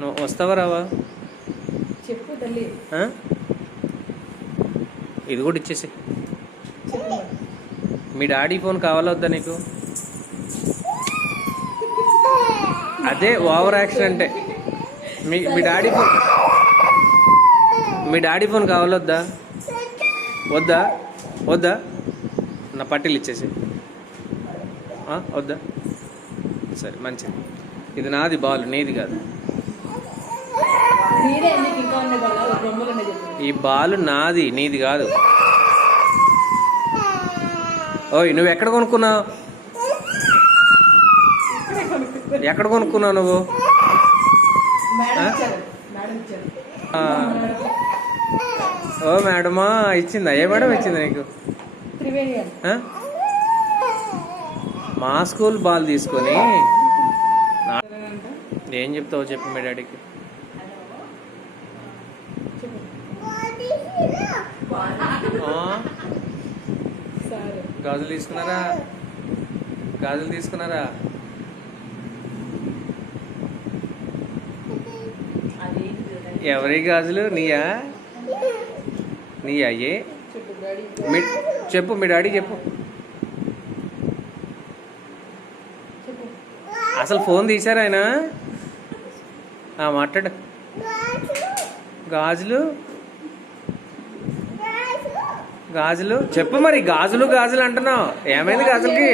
నువ్వు వస్తావా రావా? చెప్పు తల్లి. ఇది కూడా ఇచ్చేసి. మీ డాడీ ఫోన్ కావాలా వద్దా నీకు? అదే ఓవర్ యాక్షన్ అంటే. మీ డాడీ ఫోన్ కావాలా వద్దా? వద్దా వద్దా? నా పట్టీలు ఇచ్చేసి. వద్దా? సరే మంచిది. ఇది నాది బాల్, నీది కాదు. ఈ బాల్ నాది, నీది కాదు. ఓయ్ నువ్వు ఎక్కడ కొనుక్కున్నావు? ఎక్కడ కొనుక్కున్నావు నువ్వు? ఓ మేడమా ఇచ్చిందా? ఏ మేడం ఇచ్చింది నీకు? మా స్కూల్ బాల్ తీసుకొని ఏం చెప్తావు చెప్పు మీ డాడీకి. గాజులు తీసుకున్నారా? గాజులు తీసుకున్నారా? ఎవరి గాజులు? నీయా? ఏ చెప్పు మీ డాడీ చెప్పు. అసలు ఫోన్ తీశారా ఆయన? మాట్లాడు. గాజులు గాజులు చెప్పు మరి. గాజులు గాజులు అంటున్నావు, ఏమైంది గాజులకి?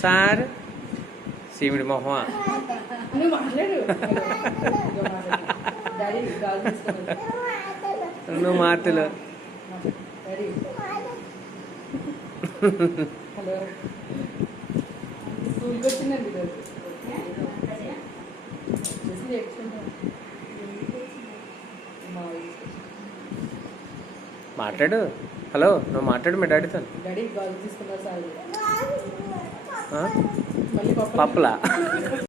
సార్ సీమిడి మొహమా? నువ్వు మార్తలు. మాట్లాడు. హలో నువ్వు మాట్లాడు మీ డాడీతో. పప్పులా?